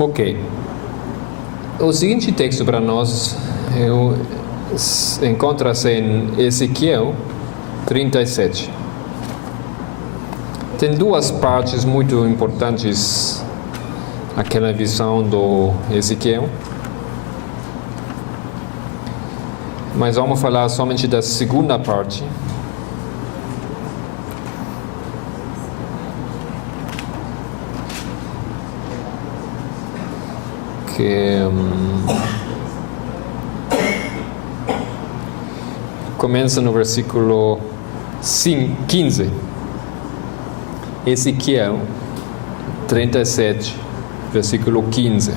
Ok. O seguinte texto para nós encontra-se em Ezequiel 37. Tem duas partes muito importantes aquela visão do Ezequiel. Mas vamos falar somente da segunda parte. Que começa no versículo 15. Ezequiel 37, versículo 15.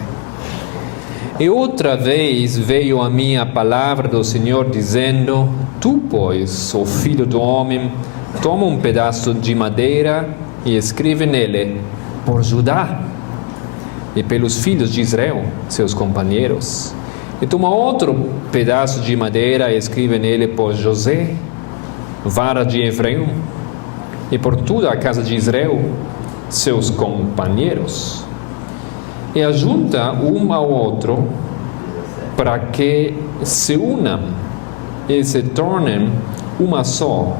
E outra vez veio a mim a palavra do Senhor dizendo: Tu, pois, ó filho do homem, toma um pedaço de madeira e escreve nele por Judá e pelos filhos de Israel, seus companheiros. E toma outro pedaço de madeira e escreve nele por José, vara de Efraim, e por toda a casa de Israel, seus companheiros. E ajunta um ao outro para que se unam e se tornem uma só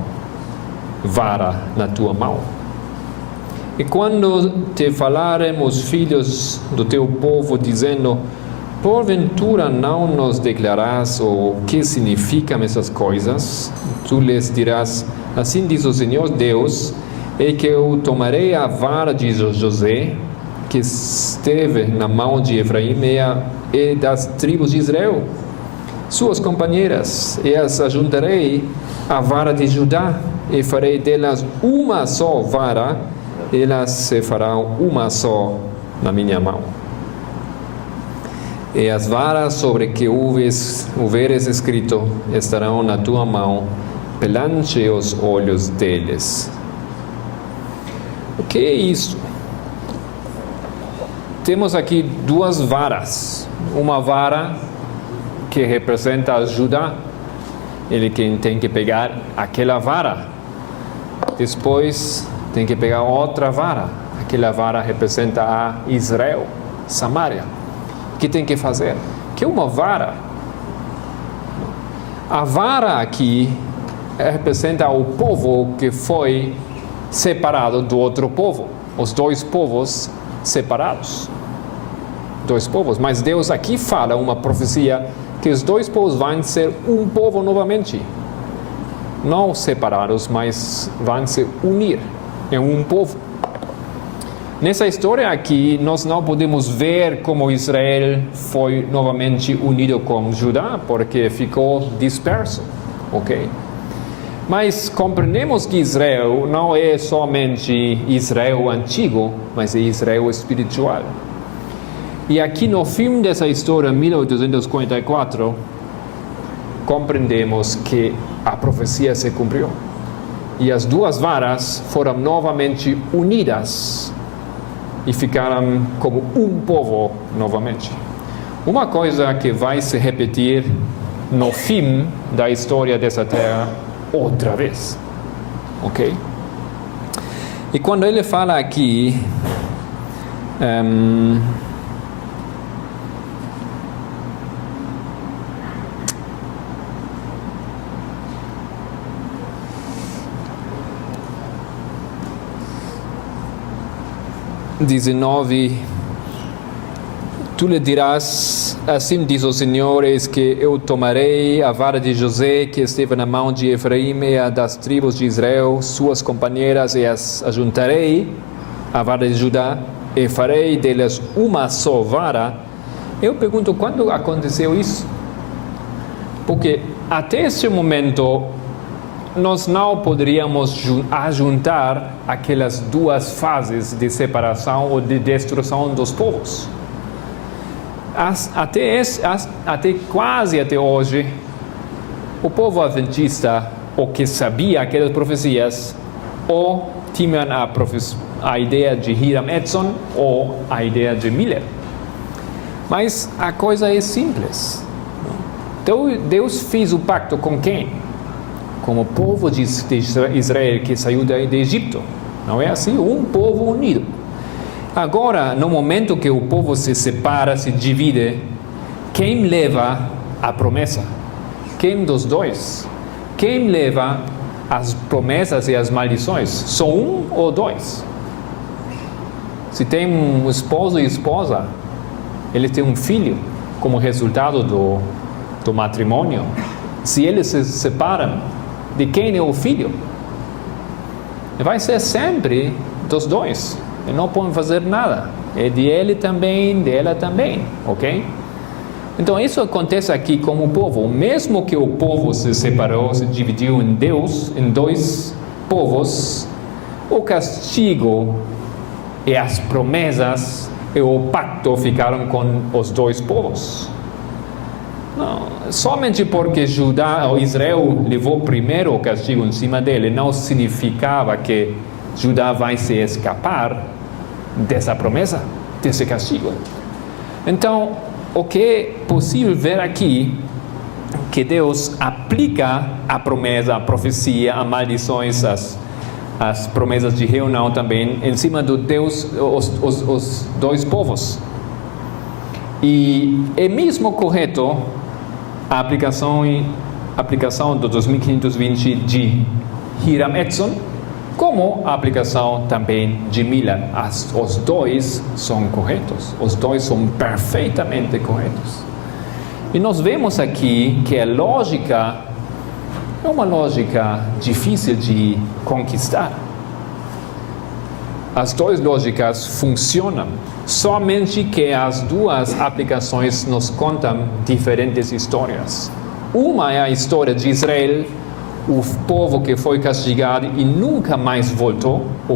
vara na tua mão. E quando te falarem os filhos do teu povo, dizendo: porventura não nos declararás o que significam essas coisas, tu lhes dirás: assim diz o Senhor Deus, é que eu tomarei a vara de José, que esteve na mão de Efraim e das tribos de Israel, suas companheiras, e as ajuntarei à vara de Judá, e farei delas uma só vara, elas se farão uma só na minha mão. E as varas sobre que houveres escrito estarão na tua mão, perante os olhos deles. O que é isso? Temos aqui duas varas. Uma vara que representa Judá. Ele tem que pegar aquela vara. Depois tem que pegar outra vara. Aquela vara representa a Israel, Samaria. O que tem que fazer? Que uma vara. A vara aqui representa o povo que foi separado do outro povo. Os dois povos separados. Dois povos. Mas Deus aqui fala uma profecia que os dois povos vão ser um povo novamente. Não separados, mas vão se unir em um povo. Nessa história aqui, nós não podemos ver como Israel foi novamente unido com Judá, porque ficou disperso, ok? Mas compreendemos que Israel não é somente Israel antigo, mas é Israel espiritual. E aqui no fim dessa história, 1844, compreendemos que a profecia se cumpriu. E as duas varas foram novamente unidas e ficaram como um povo novamente. Uma coisa que vai se repetir no fim da história dessa terra outra vez. Ok? E quando ele fala aqui, 19, tu lhe dirás: assim diz o Senhor, eis que eu tomarei a vara de José, que esteve na mão de Efraim e a das tribos de Israel, suas companheiras, e as ajuntarei à vara de Judá, e farei delas uma só vara. Eu pergunto, quando aconteceu isso? Porque até esse momento nós não poderíamos ajuntar aquelas duas fases de separação ou de destruição dos povos. Quase até hoje, o povo adventista, o que sabia aquelas profecias, ou tinham a ideia de Hiram Edson ou a ideia de Miller. Mas a coisa é simples. Então, Deus fez o pacto com quem? Com o povo de Israel que saiu do Egito. Não é assim? Um povo unido. Agora, no momento que o povo se separa, se divide, quem leva a promessa? Quem dos dois? Quem leva as promessas e as maldições? Só um ou dois? Se tem um esposo e esposa, eles têm um filho como resultado do matrimônio. Se eles se separam, de quem é o filho? Vai ser sempre dos dois. E não podem fazer nada. É de ele também, dela também, ok? Então isso acontece aqui com o povo. Mesmo que o povo se separou, se dividiu em dois povos, o castigo e as promessas e o pacto ficaram com os dois povos. Não, somente porque Israel levou primeiro o castigo em cima dele, não significava que Judá vai se escapar dessa promessa, desse castigo. Então, o que é possível ver aqui, que Deus aplica a promessa, a profecia, as maldições, as promessas de reunião também, em cima de Deus, os dois povos. E é mesmo correto a aplicação do 2520 de Hiram Edson, como a aplicação também de Miller. Os dois são corretos, os dois são perfeitamente corretos. E nós vemos aqui que a lógica é uma lógica difícil de conquistar. As duas lógicas funcionam, somente que as duas aplicações nos contam diferentes histórias. Uma é a história de Israel, o povo que foi castigado e nunca mais voltou, o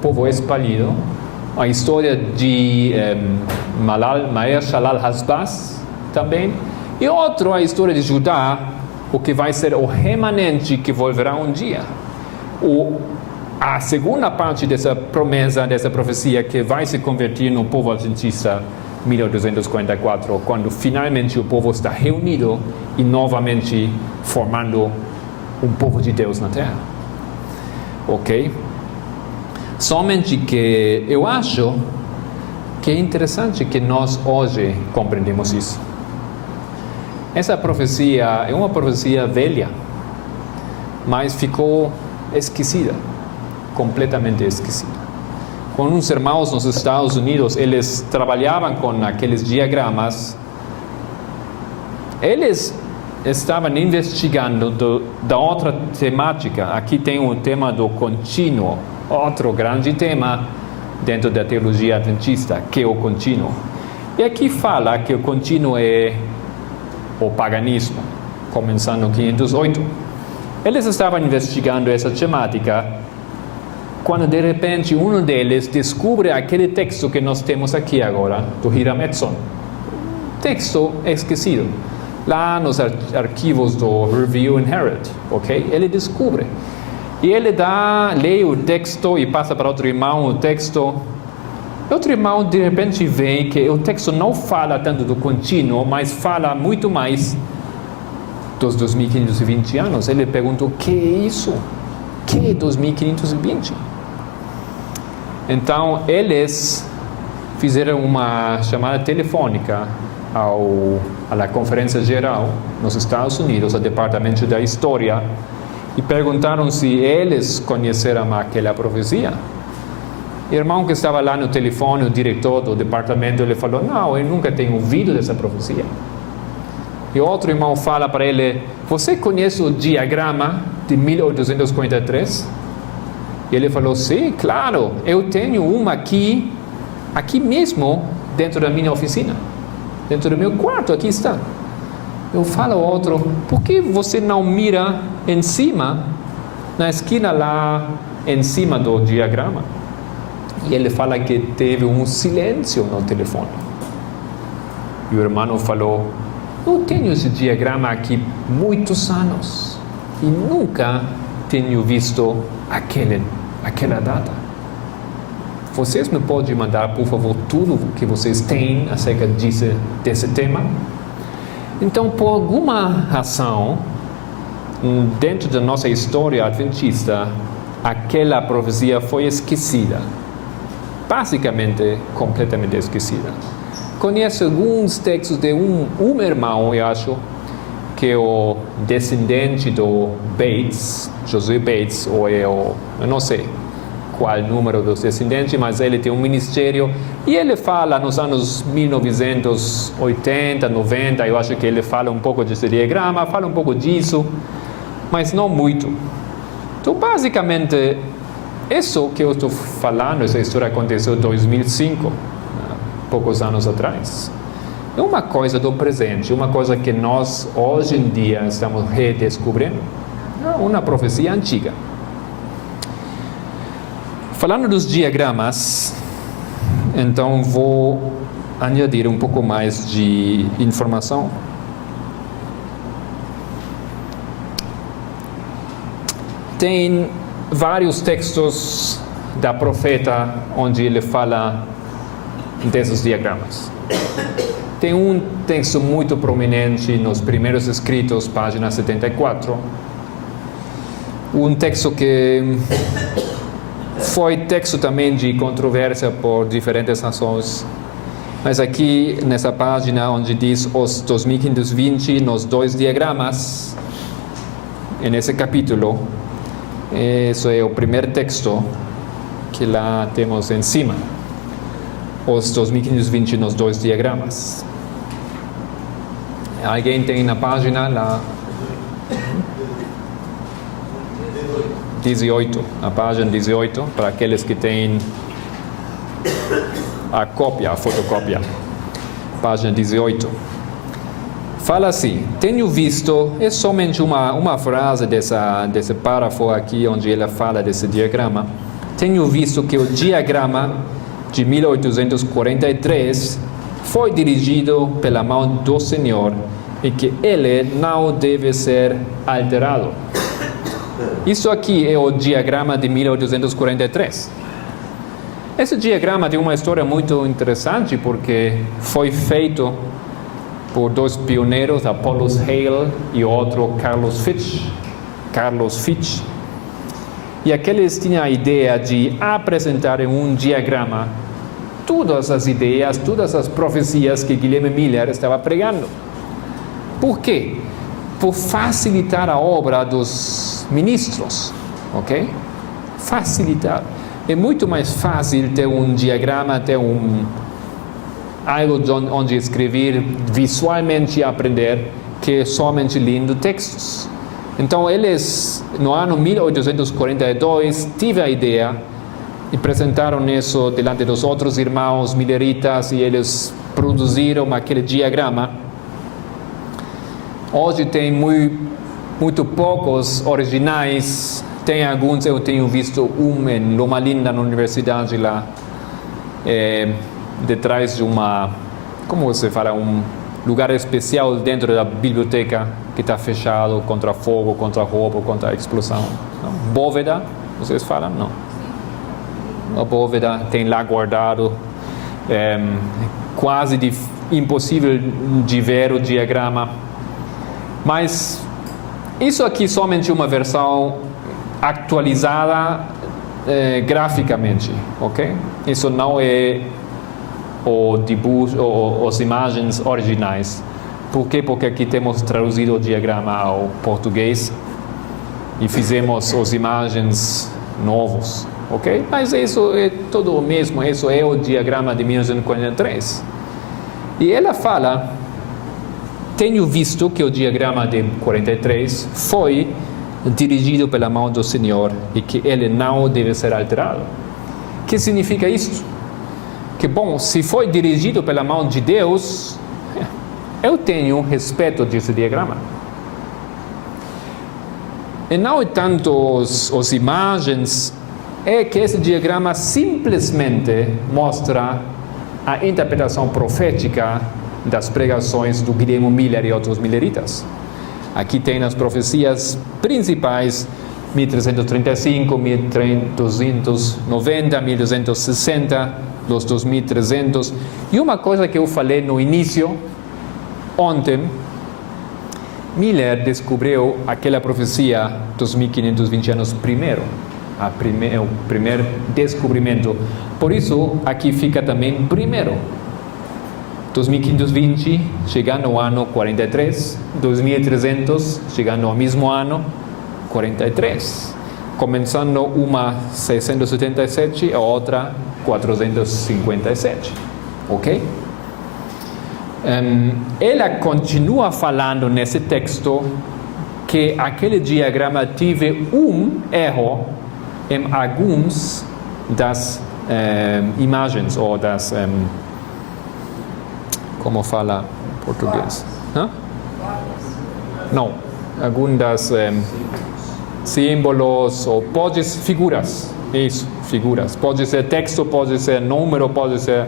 povo espalhado. A história de Maher Shalal Hasbaz também. E outra a história de Judá, o que vai ser o remanente que volverá um dia. A segunda parte dessa promessa, dessa profecia, que vai se convertir no povo adventista 1244, quando finalmente o povo está reunido e novamente formando um povo de Deus na terra. Ok? Somente que eu acho que é interessante que nós hoje compreendemos isso. Essa profecia é uma profecia velha, mas ficou esquecida, completamente esquecida. Com uns irmãos nos Estados Unidos, eles trabalhavam com aqueles diagramas. Eles estavam investigando da outra temática. Aqui tem o tema do contínuo, outro grande tema dentro da teologia adventista, que é o contínuo. E aqui fala que o contínuo é o paganismo, começando em 508. Eles estavam investigando essa temática quando de repente um deles descobre aquele texto que nós temos aqui agora, do Hiram Edson. Texto esquecido, lá nos arquivos do Review and Herald, ok? Ele descobre. E ele lê o texto e passa para outro irmão o texto. Outro irmão de repente vê que o texto não fala tanto do contínuo, mas fala muito mais dos 2520 anos. Ele pergunta: o que é isso? O que é 2520? Então eles fizeram uma chamada telefônica à Conferência Geral nos Estados Unidos, ao Departamento da História, e perguntaram se eles conheceram aquela profecia. O irmão que estava lá no telefone, o diretor do departamento, ele falou: não, eu nunca tenho ouvido dessa profecia. E outro irmão fala para ele: você conhece o diagrama de 1843? E ele falou: sim, claro, eu tenho uma aqui mesmo, dentro da minha oficina, dentro do meu quarto, aqui está. Eu falo ao outro: por que você não mira em cima, na esquina lá, em cima do diagrama? E ele fala que teve um silêncio no telefone. E o irmão falou: eu tenho esse diagrama aqui muitos anos e nunca tenho visto aquela data. Vocês me podem mandar, por favor, tudo o que vocês têm acerca desse tema? Então, por alguma razão, dentro da nossa história adventista, aquela profecia foi esquecida. basicamente completamente esquecida. Conheço alguns textos de um irmão, eu acho, que é o descendente do Bates, José Bates, ou eu não sei qual número dos descendentes, mas ele tem um ministério e ele fala nos anos 1980, 90, eu acho que ele fala um pouco desse diagrama, fala um pouco disso, mas não muito. Então, basicamente, isso que eu estou falando, essa história aconteceu em 2005, poucos anos atrás. É uma coisa do presente, uma coisa que nós, hoje em dia, estamos redescobrindo. É uma profecia antiga. Falando dos diagramas, então vou añadir um pouco mais de informação. Tem vários textos da profeta onde ele fala desses diagramas. Tem um texto muito prominente nos primeiros escritos, página 74. Um texto que foi texto também de controvérsia por diferentes razões. Mas aqui, nessa página, onde diz os 2520 nos dois diagramas, nesse capítulo, esse é o primeiro texto que lá temos em cima. Os 2520 nos dois diagramas. Alguém tem na página lá 18, a página 18, para aqueles que têm a cópia, a fotocópia. Página 18. Fala assim: tenho visto, é somente uma frase desse parágrafo aqui, onde ela fala desse diagrama. Tenho visto que o diagrama de 1843 foi dirigido pela mão do Senhor e que ele não deve ser alterado. Isso aqui é o diagrama de 1843. Esse diagrama tem uma história muito interessante porque foi feito por dois pioneiros, Apollos Hale e outro Carlos Fitch. E aqueles tinham a ideia de apresentar em um diagrama todas as ideias, todas as profecias que Guilherme Miller estava pregando. Por quê? Por facilitar a obra dos ministros, ok? Facilitar. É muito mais fácil ter um diagrama, ter algo onde escrever visualmente e aprender, que somente lendo textos. Então, eles, no ano 1842, tiveram a ideia e apresentaram isso diante dos outros irmãos milleritas e eles produziram aquele diagrama. Hoje tem muito poucos originais, tem alguns, eu tenho visto em Loma Linda, na universidade lá, detrás de como você fala, um lugar especial dentro da biblioteca que está fechado contra fogo, contra roubo, contra explosão. Não? Bóveda, vocês falam? Não. A bóveda tem lá guardado, quase impossível de ver o diagrama. Mas isso aqui é somente uma versão atualizada graficamente, ok? Isso não é o dibujo, as imagens originais. Por quê? Porque aqui temos traduzido o diagrama ao português e fizemos as imagens novas, ok? Mas isso é tudo o mesmo, isso é o diagrama de 1943. E ela fala: tenho visto que o diagrama de 43 foi dirigido pela mão do Senhor e que ele não deve ser alterado. O que significa isso? Que, bom, se foi dirigido pela mão de Deus, eu tenho respeito desse diagrama. E não é tanto as imagens, é que esse diagrama simplesmente mostra a interpretação profética das pregações do Guilherme Miller e outros milleritas. Aqui tem as profecias principais, 1335, 1290, 1260, os 2300. E uma coisa que eu falei no início, ontem, Miller descobriu aquela profecia 2520 anos primeiro. o primeiro descobrimento. Por isso, aqui fica também primeiro. 2520, chegando ao ano 43. 2300, chegando ao mesmo ano 43. Começando uma 677, a outra 457. Ok? Ela continua falando nesse texto que aquele diagrama teve erro em algumas das imagens ou das... como fala em português? Hã? Não, algumas das símbolos ou figuras. Isso, figuras. Pode ser texto, pode ser número, pode ser...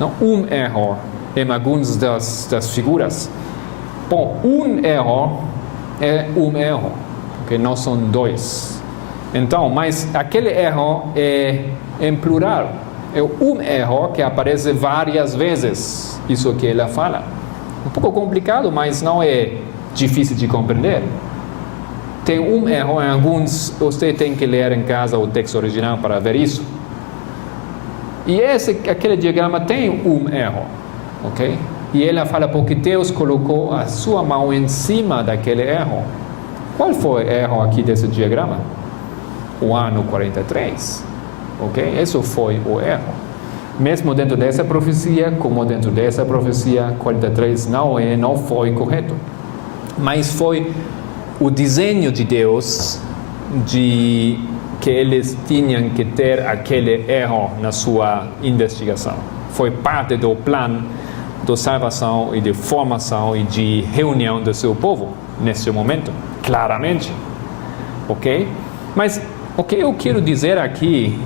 Não, erro em algumas das figuras. Bom, erro é erro, porque não são dois. Então, mas aquele erro é em plural. É erro que aparece várias vezes. Isso que ela fala. Um pouco complicado, mas não é difícil de compreender. Tem erro em alguns, você tem que ler em casa o texto original para ver isso. E aquele diagrama tem erro, ok? E ela fala porque Deus colocou a sua mão em cima daquele erro. Qual foi o erro aqui desse diagrama? O ano 43, ok? Esse foi o erro. Mesmo dentro dessa profecia, como dentro dessa profecia, 43 não foi correto. Mas foi o desenho de Deus de que eles tinham que ter aquele erro na sua investigação. Foi parte do plano de salvação e de formação e de reunião do seu povo nesse momento, claramente. Ok? Mas o que eu quero dizer aqui,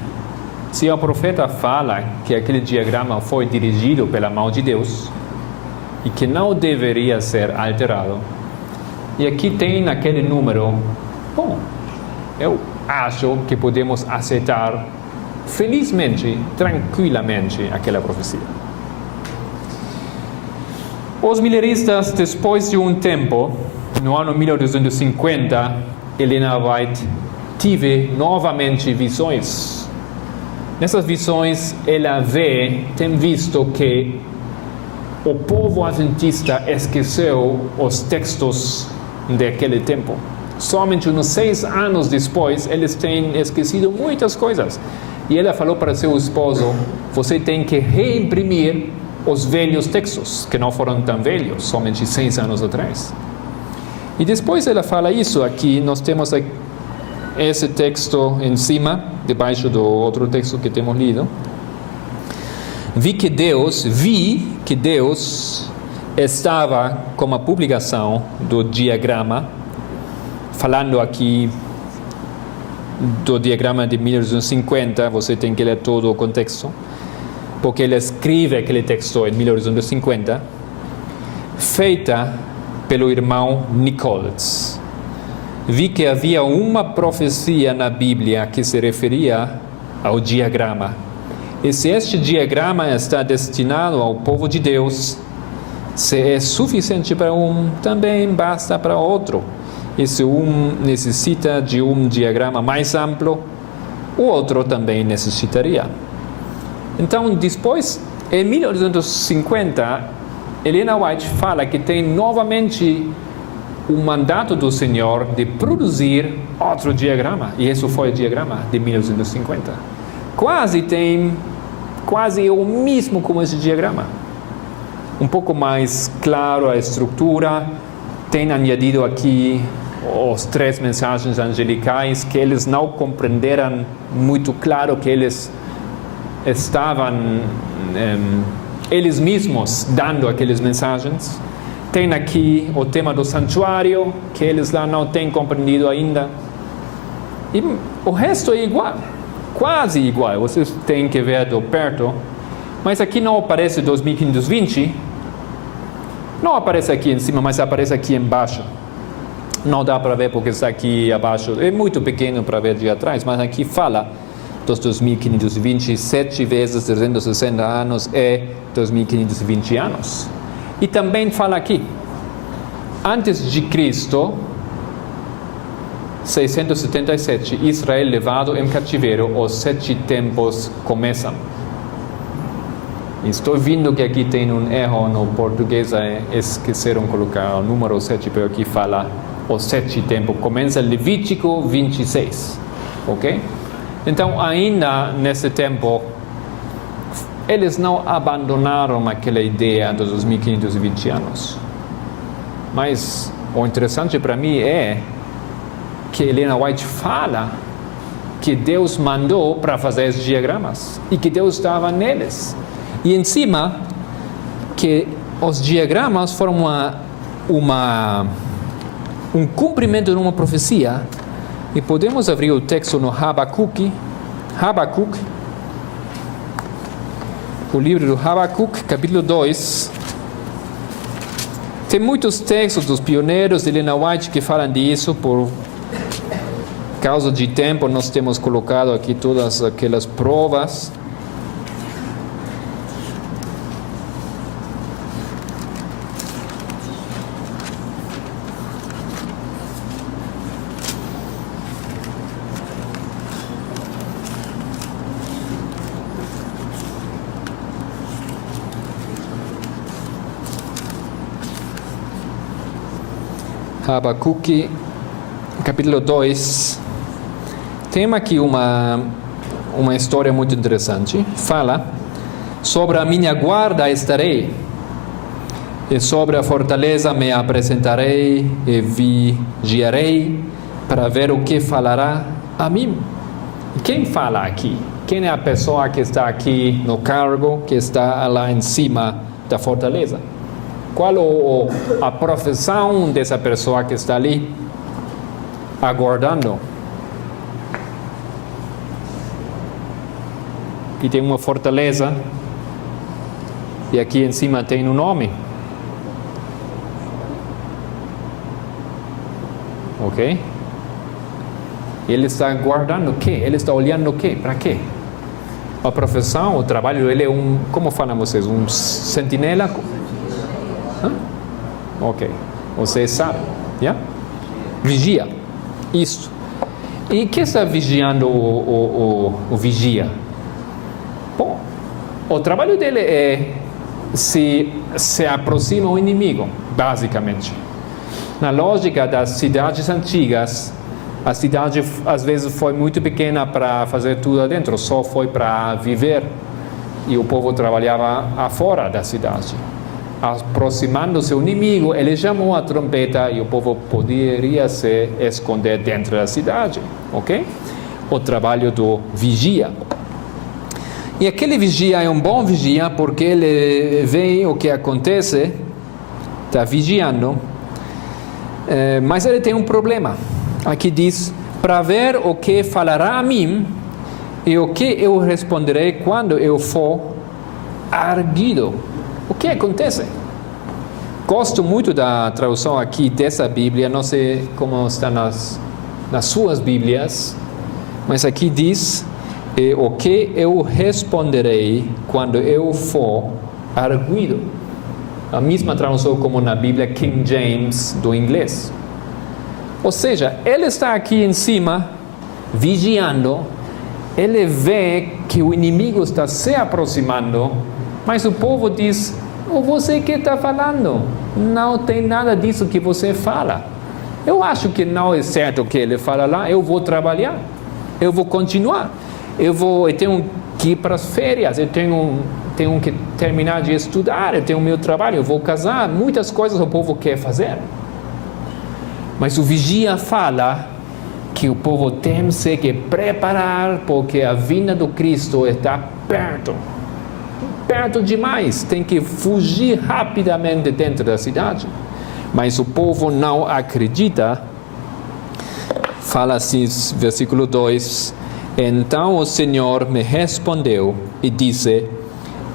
se o profeta fala que aquele diagrama foi dirigido pela mão de Deus e que não deveria ser alterado, e aqui tem aquele número, bom, eu acho que podemos aceitar felizmente, tranquilamente aquela profecia. Os mileristas, depois de um tempo, no ano 1850, Helena White teve novamente visões. Nessas visões, ela tem visto que o povo adventista esqueceu os textos daquele tempo. Somente uns 6 anos depois, eles têm esquecido muitas coisas. E ela falou para seu esposo, você tem que reimprimir os velhos textos, que não foram tão velhos, somente 6 anos atrás. E depois ela fala isso aqui, nós temos esse texto em cima, debaixo do outro texto que temos lido. Vi que Deus estava com a publicação do diagrama, falando aqui do diagrama de 1850, você tem que ler todo o contexto, porque ele escreve aquele texto em 1850, feita pelo irmão Nichols. Vi que havia uma profecia na Bíblia que se referia ao diagrama. E se este diagrama está destinado ao povo de Deus, se é suficiente para também basta para outro. E se necessita de diagrama mais amplo, o outro também necessitaria. Então, depois, em 1850, Helena White fala que tem novamente o mandato do Senhor de produzir outro diagrama. E esse foi o diagrama de 1850. Quase o mesmo como esse diagrama. Um pouco mais claro a estrutura. Tem añadido aqui os 3 mensagens angelicais que eles não compreenderam muito claro que eles estavam eles mesmos dando aquelas mensagens. Tem aqui o tema do santuário que eles lá não têm compreendido ainda. E o resto é igual, quase igual. Vocês têm que ver de perto. Mas aqui não aparece 2520. Não aparece aqui em cima, mas aparece aqui embaixo. Não dá para ver porque está aqui abaixo. É muito pequeno para ver de atrás, mas aqui fala dos 2520, 7 vezes 360 anos é 2520 anos. E também fala aqui, antes de Cristo, 677, Israel levado em cativeiro, os 7 tempos começam. Estou vendo que aqui tem um erro no português, esqueceram de colocar o número 7, porque aqui fala os 7 tempos. Começa Levítico 26, ok? Então, ainda nesse tempo, eles não abandonaram aquela ideia dos 1520 anos. Mas o interessante para mim é que Helena White fala que Deus mandou para fazer os diagramas e que Deus estava neles. E em cima, que os diagramas foram um cumprimento de uma profecia. E podemos abrir o texto no Habacuque, o livro do Habacuque, capítulo 2. Tem muitos textos dos pioneiros de Helena White que falam disso. Por causa de tempo, nós temos colocado aqui todas aquelas provas. Habacuque, capítulo 2, tem aqui uma história muito interessante. Fala: sobre a minha guarda estarei, e sobre a fortaleza me apresentarei e vigiarei para ver o que falará a mim. Quem fala aqui? Quem é a pessoa que está aqui no cargo, que está lá em cima da fortaleza? Qual a profissão dessa pessoa que está ali aguardando? Aqui tem uma fortaleza e aqui em cima tem um nome. Ok? Ele está guardando o quê? Ele está olhando o quê? Para quê? A profissão, o trabalho, ele é como falam vocês? Um sentinela? Ok, vocês sabem, yeah? Vigia, isso. E quem está vigiando o vigia? Bom, o trabalho dele é se aproxima o inimigo, basicamente. Na lógica das cidades antigas, a cidade às vezes foi muito pequena para fazer tudo adentro, só foi para viver, e o povo trabalhava fora da cidade. Aproximando-se o inimigo, ele chamou a trompeta e o povo poderia se esconder dentro da cidade, ok? O trabalho do vigia. E aquele vigia é um bom vigia porque ele vê o que acontece, está vigiando, mas ele tem um problema. Aqui diz: para ver o que falará a mim e o que eu responderei quando eu for erguido. O que acontece? Gosto muito da tradução aqui dessa Bíblia, não sei como está nas suas Bíblias, mas aqui diz: o que eu responderei quando eu for erguido. A mesma tradução como na Bíblia King James do inglês. Ou seja, ele está aqui em cima, vigiando, ele vê que o inimigo está se aproximando, mas o povo diz: você que está falando? Não tem nada disso que você fala. Eu acho que não é certo o que ele fala lá. Eu vou trabalhar, eu vou continuar, eu tenho que ir para as férias, eu tenho que terminar de estudar, eu tenho meu trabalho, eu vou casar, muitas coisas o povo quer fazer. Mas o vigia fala que o povo tem que preparar porque a vinda do Cristo está perto demais, tem que fugir rapidamente dentro da cidade. Mas o povo não acredita. Fala assim, versículo 2: então o Senhor me respondeu e disse: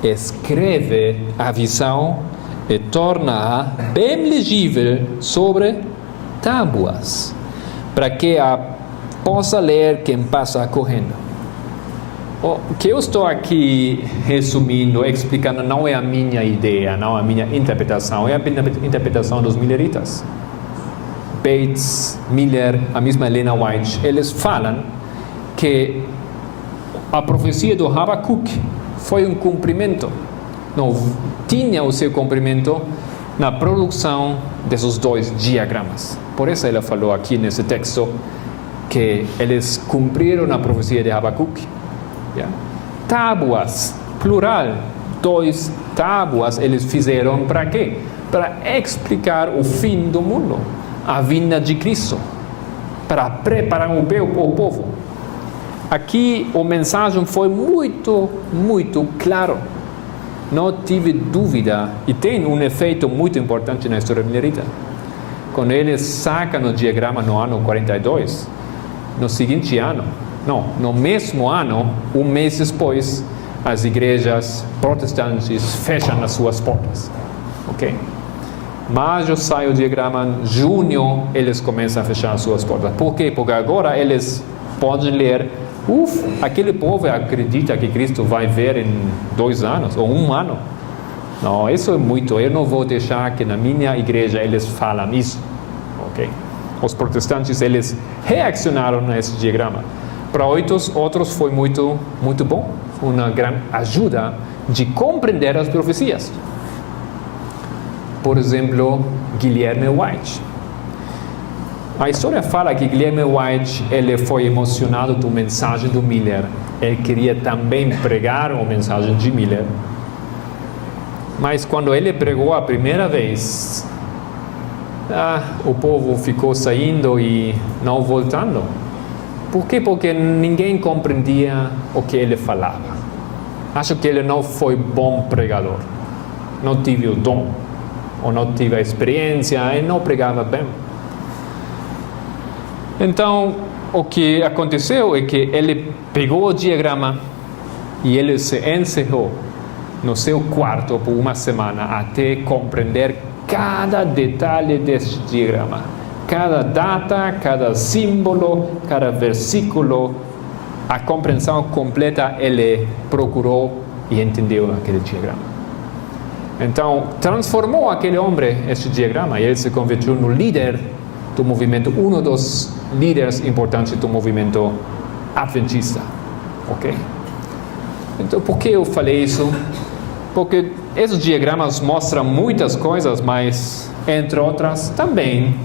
escreve a visão e torna-a bem legível sobre tábuas, para que a possa ler quem passa correndo. O que eu estou aqui resumindo, explicando, não é a minha ideia, não é a minha interpretação, é a interpretação dos mileritas. Bates, Miller, a mesma Helena White, eles falam que a profecia do Habacuque foi um cumprimento. Não tinha o seu cumprimento na produção desses dois diagramas. Por isso ela falou aqui nesse texto que eles cumpriram a profecia de Habacuque. Yeah. Tábuas, plural, 2 tábuas eles fizeram para quê? Para explicar o fim do mundo, a vinda de Cristo, para preparar o povo. Aqui a mensagem foi muito, muito claro. Não tive dúvida, e tem um efeito muito importante na história milerita. Quando eles sacam o diagrama no ano 42, no seguinte ano, não, no mesmo ano, um mês depois, as igrejas protestantes fecham as suas portas. Ok? Maio sai o diagrama, junho eles começam a fechar as suas portas. Por quê? Porque agora eles podem ler, aquele povo acredita que Cristo vai vir em 2 anos ou 1 ano. Não, isso é muito. Eu não vou deixar que na minha igreja eles falam isso. Ok? Os protestantes, eles reaccionaram a esse diagrama. Para outros foi muito, muito bom. Uma grande ajuda de compreender as profecias. Por exemplo, Guilherme White. A história fala que Guilherme White ele foi emocionado da mensagem do Miller. Ele queria também pregar a mensagem de Miller. Mas quando ele pregou a primeira vez, o povo ficou saindo e não voltando. Por quê? Porque ninguém compreendia o que ele falava. Acho que ele não foi bom pregador. Não teve o dom, ou não teve a experiência, e não pregava bem. Então, o que aconteceu é que ele pegou o diagrama e ele se encerrou no seu quarto por 1 semana até compreender cada detalhe deste diagrama. Cada data, cada símbolo, cada versículo, a compreensão completa ele procurou e entendeu aquele diagrama. Então, transformou aquele homem este diagrama e ele se convertiu no líder do movimento, um dos líderes importantes do movimento adventista. Ok? Então, por que eu falei isso? Porque esses diagramas mostram muitas coisas, mas, entre outras, também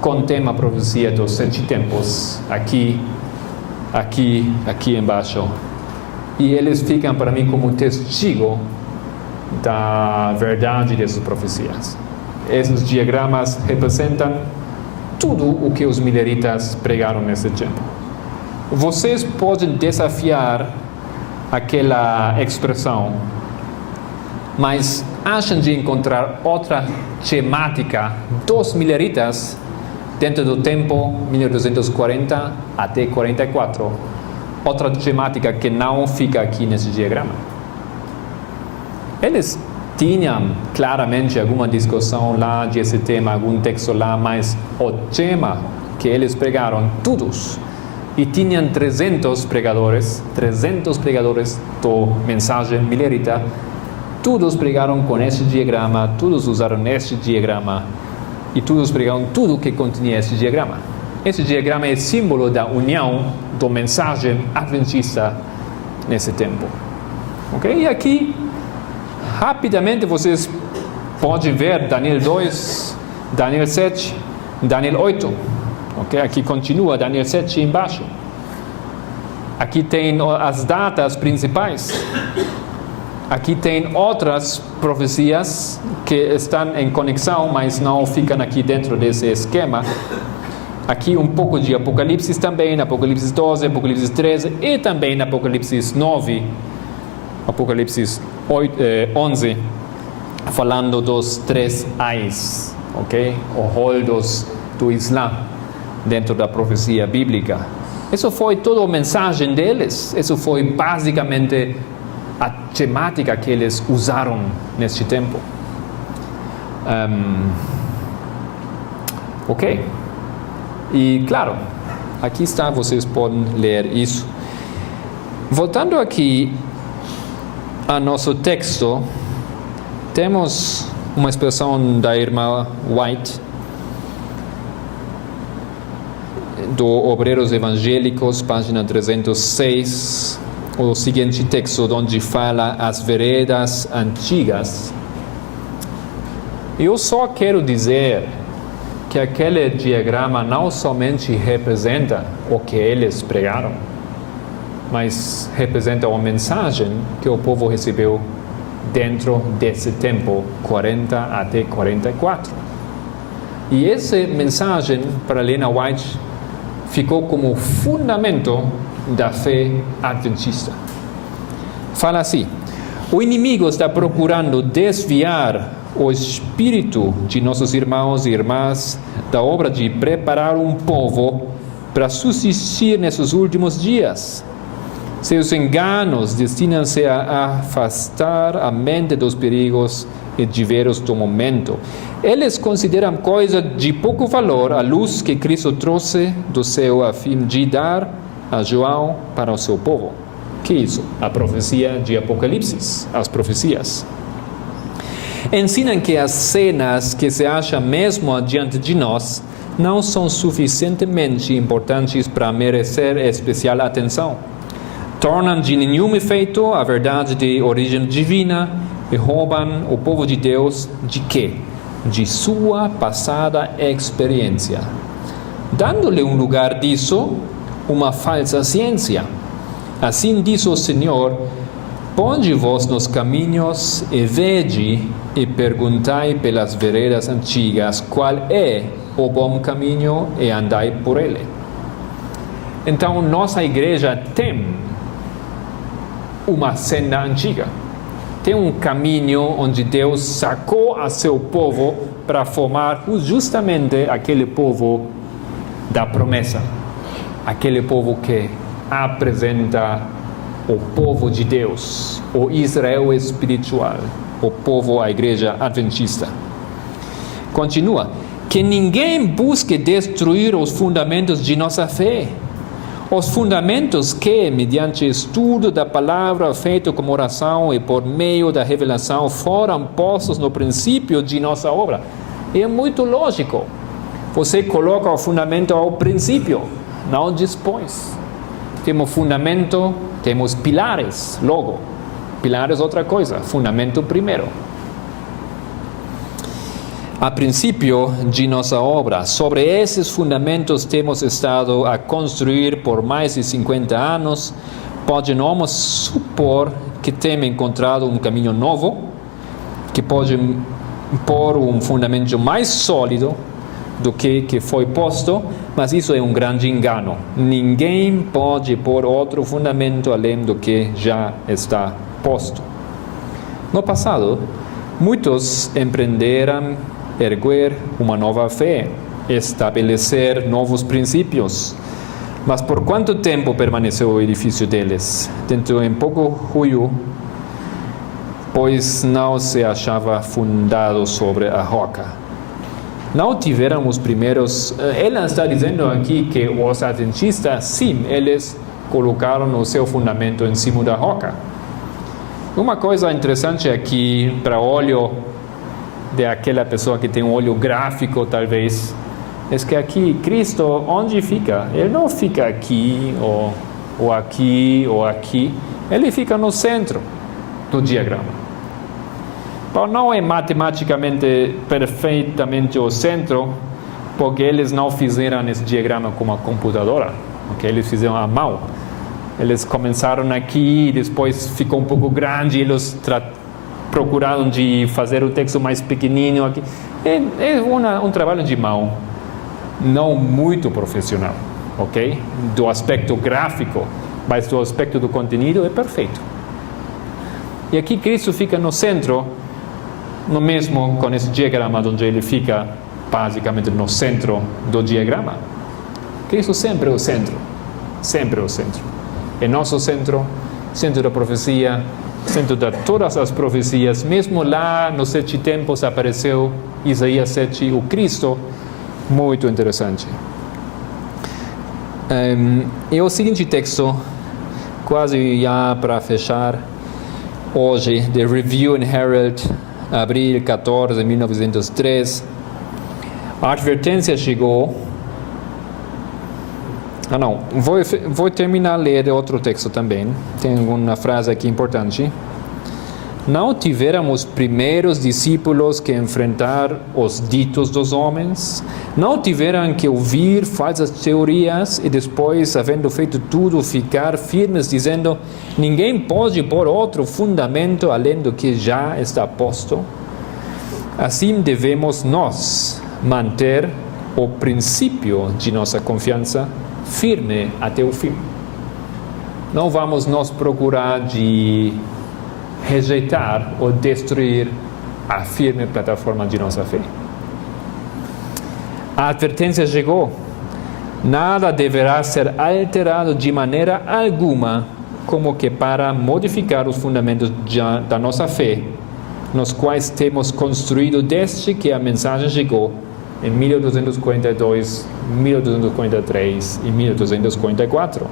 contém a profecia dos 7 tempos, aqui embaixo. E eles ficam para mim como testigo da verdade dessas profecias. Esses diagramas representam tudo o que os mileritas pregaram nesse tempo. Vocês podem desafiar aquela expressão, mas acham de encontrar outra temática dos mileritas dentro do tempo 1240 até 44, outra temática que não fica aqui nesse diagrama. Eles tinham claramente alguma discussão lá desse tema, algum texto lá, mas o tema que eles pregaram, todos, e tinham 300 pregadores do mensagem milerita, todos pregaram com esse diagrama, todos usaram esse diagrama, e todos pregaram tudo que continha esse diagrama. Esse diagrama é símbolo da união da mensagem adventista nesse tempo. Ok? E aqui, rapidamente, vocês podem ver Daniel 2, Daniel 7, Daniel 8. Ok? Aqui continua Daniel 7 embaixo. Aqui tem as datas principais. Aqui tem outras profecias que estão em conexão, mas não ficam aqui dentro desse esquema. Aqui um pouco de Apocalipse também, Apocalipse 12, Apocalipse 13 e também Apocalipse 9, Apocalipse 11, falando dos 3 ais, ok? O rol do Islã dentro da profecia bíblica. Isso foi toda a mensagem deles, isso foi basicamente a temática que eles usaram neste tempo. Ok? E claro, aqui está, vocês podem ler isso. Voltando aqui a nosso texto, temos uma expressão da irmã White do Obreiros Evangélicos, página 306, o seguinte texto, onde fala as veredas antigas. Eu só quero dizer que aquele diagrama não somente representa o que eles pregaram, mas representa uma mensagem que o povo recebeu dentro desse tempo, 40 até 44. E essa mensagem, para Helena White, ficou como fundamento da fé adventista. Fala assim: o inimigo está procurando desviar o espírito de nossos irmãos e irmãs da obra de preparar um povo para subsistir nesses últimos dias. Seus enganos destinam-se a afastar a mente dos perigos e diversos do momento. Eles consideram coisa de pouco valor a luz que Cristo trouxe do céu a fim de dar a João para o seu povo. Que é isso? A profecia de Apocalipse, as profecias. Ensinam que as cenas que se acham mesmo adiante de nós não são suficientemente importantes para merecer especial atenção. Tornam de nenhum efeito a verdade de origem divina e roubam o povo de Deus de quê? De sua passada experiência, dando-lhe um lugar disso, uma falsa ciência. Assim diz o Senhor: ponde-vos nos caminhos e vede e perguntai pelas veredas antigas qual é o bom caminho e andai por ele. Então, nossa igreja tem uma senda antiga. Tem um caminho onde Deus sacou a seu povo para formar justamente aquele povo da promessa. Aquele povo que apresenta o povo de Deus, o Israel espiritual, o povo, a igreja adventista. Continua: que ninguém busque destruir os fundamentos de nossa fé. Os fundamentos que, mediante estudo da palavra, feito como oração e por meio da revelação, foram postos no princípio de nossa obra. É muito lógico. Você coloca o fundamento ao princípio, não depois. Temos fundamento, temos pilares, logo. Pilares é outra coisa, fundamento primeiro. A princípio de nossa obra, sobre esses fundamentos temos estado a construir por mais de 50 anos. Podemos supor que temos encontrado um caminho novo, que pode pôr um fundamento mais sólido do que foi posto, mas isso é um grande engano. Ninguém pode pôr outro fundamento além do que já está posto. No passado, muitos empreenderam erguer uma nova fé, estabelecer novos princípios. Mas por quanto tempo permaneceu o edifício deles? Dentro em pouco ruiu, pois não se achava fundado sobre a rocha. Não tiveram os primeiros... Ela está dizendo aqui que os adventistas, sim, eles colocaram o seu fundamento em cima da rocha. Uma coisa interessante aqui, para olho de aquela pessoa que tem um olho gráfico, talvez, é que aqui, Cristo, onde fica? Ele não fica aqui, ou aqui, ou aqui. Ele fica no centro do diagrama. Bom, não é matematicamente perfeitamente o centro, porque eles não fizeram esse diagrama com uma computadora, okay? Eles fizeram à mão. Eles começaram aqui, depois ficou um pouco grande, eles procuraram de fazer o texto mais pequenininho aqui. É um trabalho de mão, não muito profissional, ok? Do aspecto gráfico, mas do aspecto do conteúdo é perfeito. E aqui Cristo fica no centro, no mesmo com esse diagrama, onde ele fica basicamente no centro do diagrama. Cristo sempre é o centro, sempre é o centro. É nosso centro, centro da profecia, centro de todas as profecias. Mesmo lá nos 7 tempos apareceu Isaías 7, o Cristo, muito interessante. E o seguinte texto, quase já para fechar, hoje, The Review and Herald, abril 14, 1903, a advertência chegou Vou terminar a ler outro texto também. Tem uma frase aqui importante. Não tivéramos primeiros discípulos que enfrentar os ditos dos homens? Não tiveram que ouvir falsas teorias e depois, havendo feito tudo, ficar firmes, dizendo: ninguém pode pôr outro fundamento além do que já está posto? Assim devemos nós manter o princípio de nossa confiança firme até o fim. Não vamos nos procurar de rejeitar ou destruir a firme plataforma de nossa fé. A advertência chegou. Nada deverá ser alterado de maneira alguma, como que para modificar os fundamentos da nossa fé, nos quais temos construído desde que a mensagem chegou, em 1242, 1243 e 1244.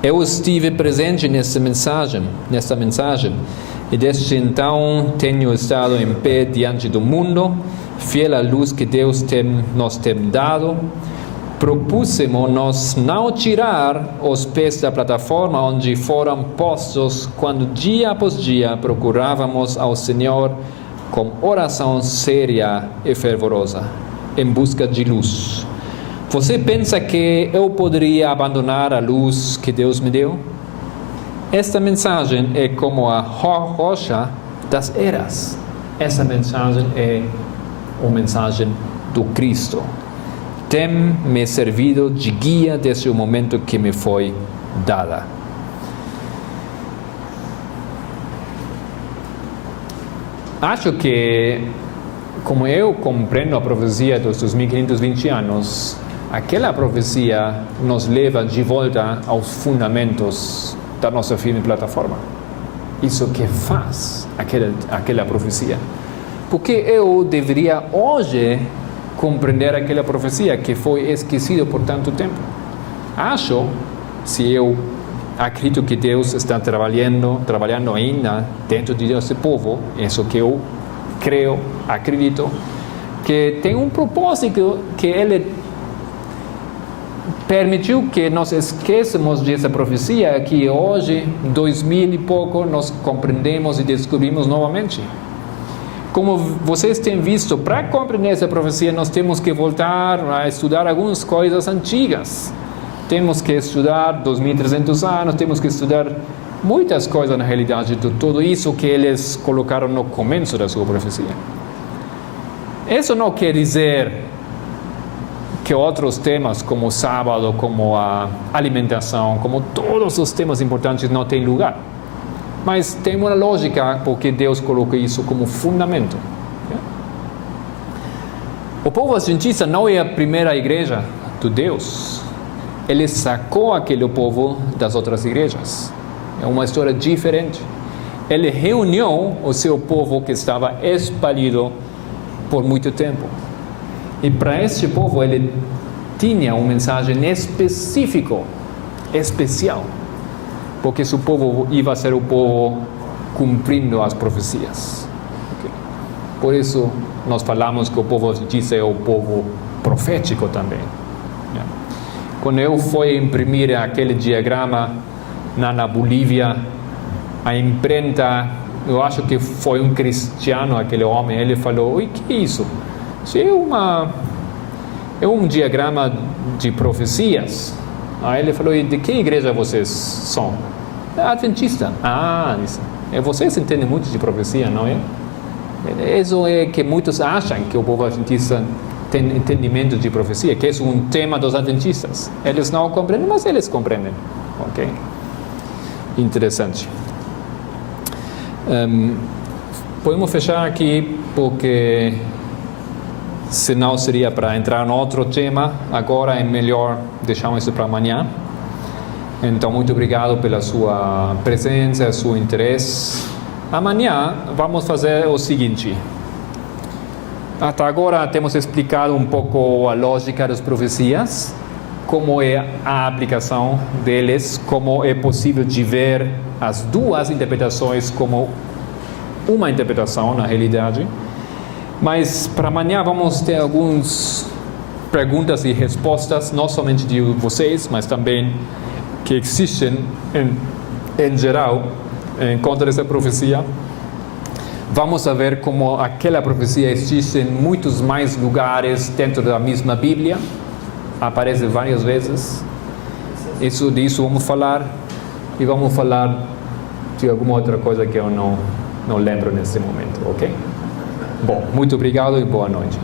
Eu estive presente nesta mensagem, e desde então tenho estado em pé diante do mundo, fiel à luz que Deus nos tem dado. Propusemos-nos não tirar os pés da plataforma onde foram postos quando dia após dia procurávamos ao Senhor com oração séria e fervorosa, em busca de luz. Você pensa que eu poderia abandonar a luz que Deus me deu? Esta mensagem é como a rocha das eras. Essa mensagem é a mensagem do Cristo. Tem me servido de guia desde o momento que me foi dada. Acho que, como eu compreendo a profecia dos 2520 anos, aquela profecia nos leva de volta aos fundamentos da nossa firme plataforma. Isso que faz aquela profecia. Porque eu deveria hoje compreender aquela profecia que foi esquecida por tanto tempo. Acho, se eu acredito que Deus está trabalhando ainda dentro de nosso povo, isso que eu creio, acredito, que tem um propósito que Ele permitiu que nós esquecemos dessa profecia que hoje, 2000 e pouco, nós compreendemos e descobrimos novamente. Como vocês têm visto, para compreender essa profecia, nós temos que voltar a estudar algumas coisas antigas. Temos que estudar 2300 anos, temos que estudar muitas coisas na realidade de tudo isso que eles colocaram no começo da sua profecia. Isso não quer dizer que outros temas, como o sábado, como a alimentação, como todos os temas importantes não têm lugar. Mas tem uma lógica porque Deus coloca isso como fundamento. O povo adventista não é a primeira igreja de Deus. Ele sacou aquele povo das outras igrejas. É uma história diferente. Ele reuniu o seu povo que estava espalhado por muito tempo. E para este povo ele tinha uma mensagem específica, especial. Porque seu povo ia ser o povo cumprindo as profecias. Okay. Por isso, nós falamos que o povo adventista é o povo profético também. Yeah. Quando eu fui imprimir aquele diagrama na Bolívia, a imprenta, eu acho que foi um cristiano, aquele homem, ele falou: "Oi, que é isso? Isso é um diagrama de profecias." Aí ele falou: "E de que igreja vocês são?" "Adventista." Disse, vocês entendem muito de profecia, não é? Isso é que muitos acham que o povo adventista tem entendimento de profecia, que é um tema dos adventistas. Eles não compreendem, mas eles compreendem. Ok? Interessante. Podemos fechar aqui porque senão seria para entrar em outro tema. Agora é melhor deixarmos isso para amanhã. Então, muito obrigado pela sua presença, seu interesse. Amanhã vamos fazer o seguinte. Até agora temos explicado um pouco a lógica das profecias, como é a aplicação deles, como é possível de ver as duas interpretações como uma interpretação na realidade. Mas para amanhã vamos ter alguns perguntas e respostas, não somente de vocês, mas também que existem em geral contra essa profecia. Vamos ver como aquela profecia existe em muitos mais lugares dentro da mesma Bíblia, aparece várias vezes. Disso vamos falar, e vamos falar de alguma outra coisa que eu não lembro nesse momento, ok? Bom, muito obrigado e boa noite.